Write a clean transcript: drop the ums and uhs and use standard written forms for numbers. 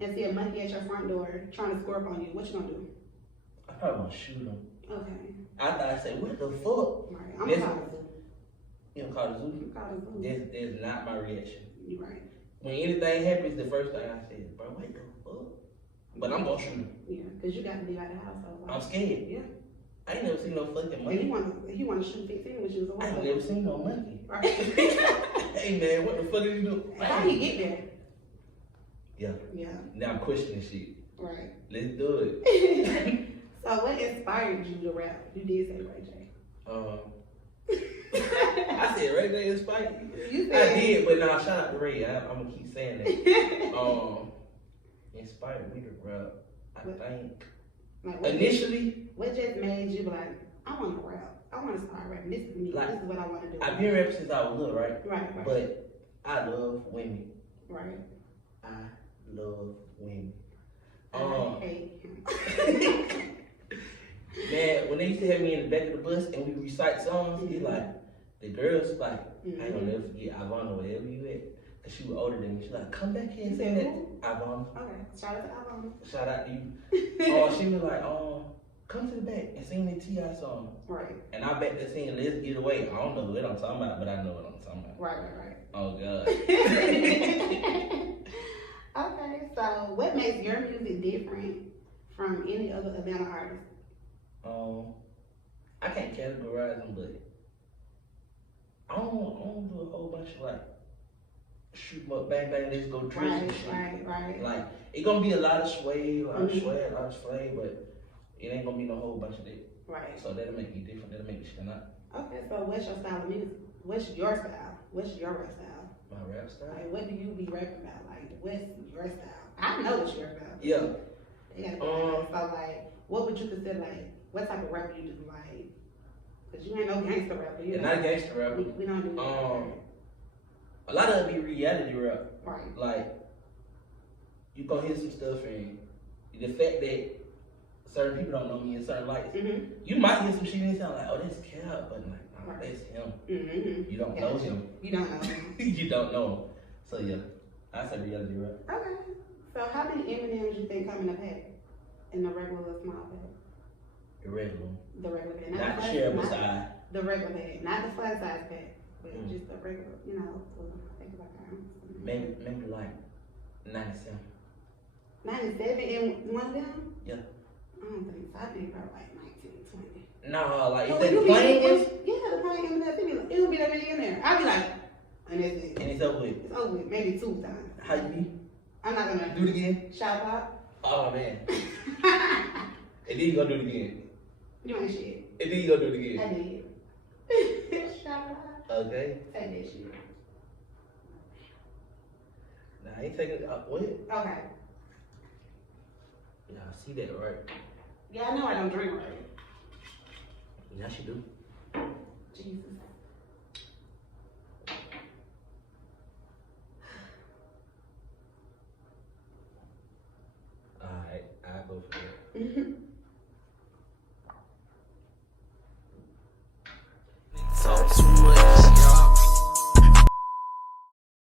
and see a monkey at your front door trying to score up on you, what you gonna do? I probably want to shoot him. Okay. After I say, what the fuck? Right. I'm gonna call the zoo. You don't call the zoo? You call the zoo. That's not my reaction. You right. When anything happens, the first thing I say is, bro, what the fuck? But I'm gonna shoot him. Yeah, because you got to be out of the house. I'm scared. Yeah. I ain't never seen no fucking monkey. And he want to shoot 15 when she was away. I ain't never seen no monkey. Right. Hey man, what the fuck did you do? How do you get there? Yeah. Yeah. Now I'm questioning shit. Right. Let's do it. So what inspired you to rap? You did say Ray J. I said Ray J inspired You you. said I did, but nah, shout out to Ray. I'm gonna keep saying that. Inspired me to rap. I think like initially, what just made you be like, I want to rap. I want to start rapping. This is me. Like, this is what I want to do. I've been rapping since I was little, right? Right. But I love women. Right. I love women. I hate him. Man, when they used to have me in the back of the bus and we recite songs, it's like, the girls like, I ain't gonna never forget Ivana, wherever you at. Cause she was older than me. She like, come back here and sing that. Ivana. Okay, shout out to Ivana. Shout out to you. She was like, come to the back and sing the T.I. song. Right. And I back to sing Let's Get Away. I don't know what I'm talking about, but I know what I'm talking about. Right. Oh, God. Okay, so what makes your music different from any other Atlanta artist? I can't categorize them, but I don't do a whole bunch of like shoot 'em up, bang bang, let's go drill and shit. Right. Like it's gonna be a lot of sway, a lot of sway, but it ain't gonna be no whole bunch of that. Right. So that'll make me different. That'll make me stand out. Okay, so what's your style of music? What's your style? What's your rap style? My rap style. Like, what do you be rapping about? Like, what's your style? I know what you're about. Yeah. So like, what would you consider like? What type of rap you do like? Cause you ain't no gangster rapper. You're not a gangster rapper. We don't do that. A lot of it be reality rap. Right. Like, you gonna hear some stuff and the fact that certain people don't know me in certain lights, you might hear some shit and sound like, oh, that's Cap, but like, nah, that's him. You don't know him. You don't know him. You don't know him. So yeah, I say reality rap. Okay. So how many M&Ms you think come in a pack? In the regular small pack? The regular one. The regular pack. Not the shareable side. The regular pack. Not the fun size pack. But just the regular, you know, I think about that. Maybe like 97. 97 in one of them? Yeah. I don't think so. I think probably like 19, 20. No, like So is that the plain ones? Yeah, the plain M&Ms. It don't be that many in there. I'll be like, and that's it. And it's over with. It's over with. Maybe 2 times. How you be? I'm not gonna Do it again? shout out. Oh man. And then you gonna do it again. You ain't shit. And then you gonna do it again. I did. Shout out. Okay. Say that shit. Nah, I ain't taking it up. What? Okay. Yeah, I see that, right? Yeah, I know I don't drink right. Yeah, she do. Jesus. Alright, I'll go for that.